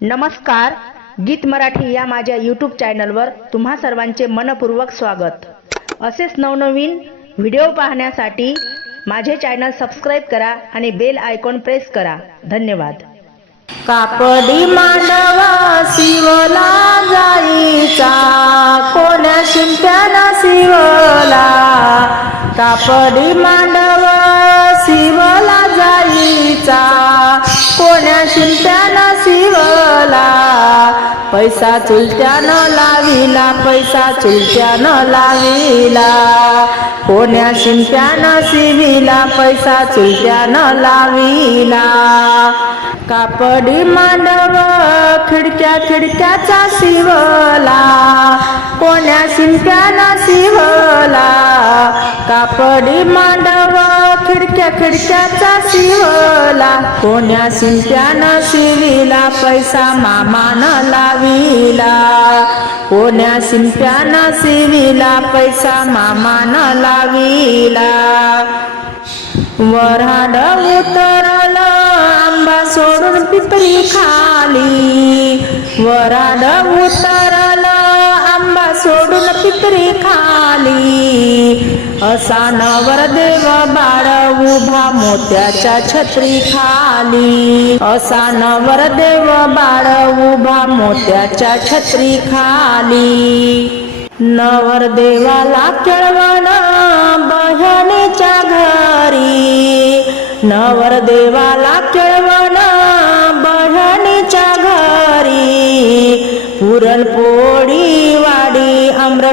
नमस्कार गीत मराठी या माझ्या यूट्यूब चॅनलवर तुम्हा सर्वांचे मनपूर्वक स्वागत. असेच नवनवीन व्हिडिओ पाहण्यासाठी माझे चॅनल सबस्क्राईब करा आणि बेल आयकॉन प्रेस करा. धन्यवाद. कापडी मांडवा शिवला जाईचा कोण्या शिंप्याला शिवला. कापडी मांडवा पैसा चुलत्यानं लाविला पैसा चुलत्यानं लाविला. कोण्या शिंप्यानं शिविला पैसा चुलत्यानं लाविला. कापडी मांडव खिडक्या खिडक्याचा शिवला. कोण्या शिंप्यानं शिवला. कापडी मांडव खिडक्या खिडक्याचा शिवला कोण्या शिंप्यानं शिविला पैसा मामानं लाविला. कोण्या शिंप्यानं शिविला पैसा मामानं लाविला. वराड उतरल आंबा सोडून पिपरी खाली. वराड उतरल आंबा सोडून पिपरी खाली. असा नवरदेव बाळ उभा मोत्याच्या छत्री खाली. असा नवरदेव बाळ उभा मोत्याच्या छत्री खाली. नवरदेवाला केळवण बहिणीच्या घरी. नवरदेवाला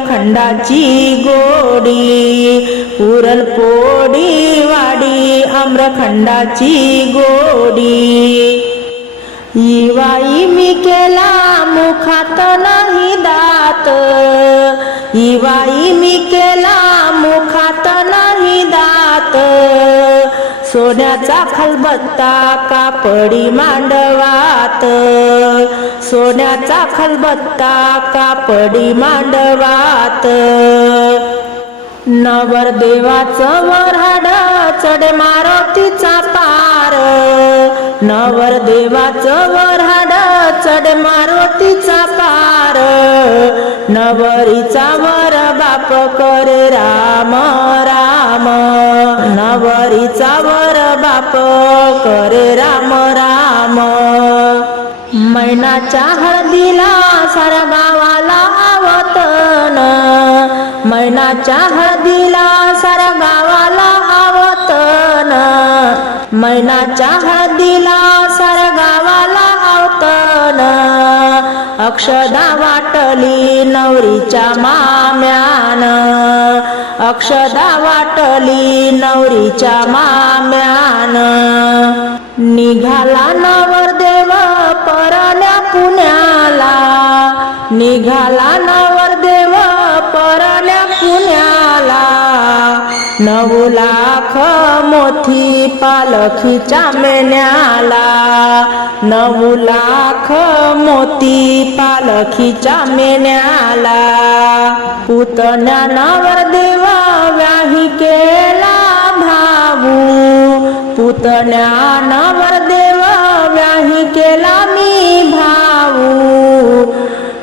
खंडाची गोडी पोडी वाडी आम्रखंडाची गोडी. इवाई मी केला मुखात नाही दात इवाई मी केला मुखात नाही दात. सोन्याचा खलबत्ता कापडी मांडवात सोन्याचा खलबत्ता कापडी मांडवात. नवरदेवाचं वऱ्हाड चढे मारुतीचा पार. नवरदेवाचं वऱ्हाड चढे मारुतीचा पार. नवरीचा वर बाप करे राम राम. नवरीचा वर बाप करे राम राम. मैनाच्या हळदीला साऱ्या गावाला आवतन. मैनाच्या हळदीला साऱ्या गावाला आवतन. मैनाच्या हळदीला साऱ्या गावाला आवतन. अक्षदा वाटली नवरीच्या माम्यान. अक्षदा वाटली नवरीच्या माम्यान. निघाला नवरदेव परण्या पुण्याला. निघाला नवरदेव परण्या पुण्याला. नऊ लाख मोठी पालखीच्या मेण्याला. नऊ लाख मोती पालखीच्या मेण्याला. पुतण्या नवरदेव व्याही केला भाऊ पुतण्या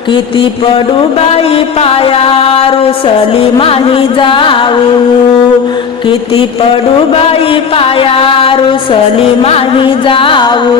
किती पडू बाई पाया रुसली माही जाऊ. किती पडू बाई पाया रुसली माही जाऊ.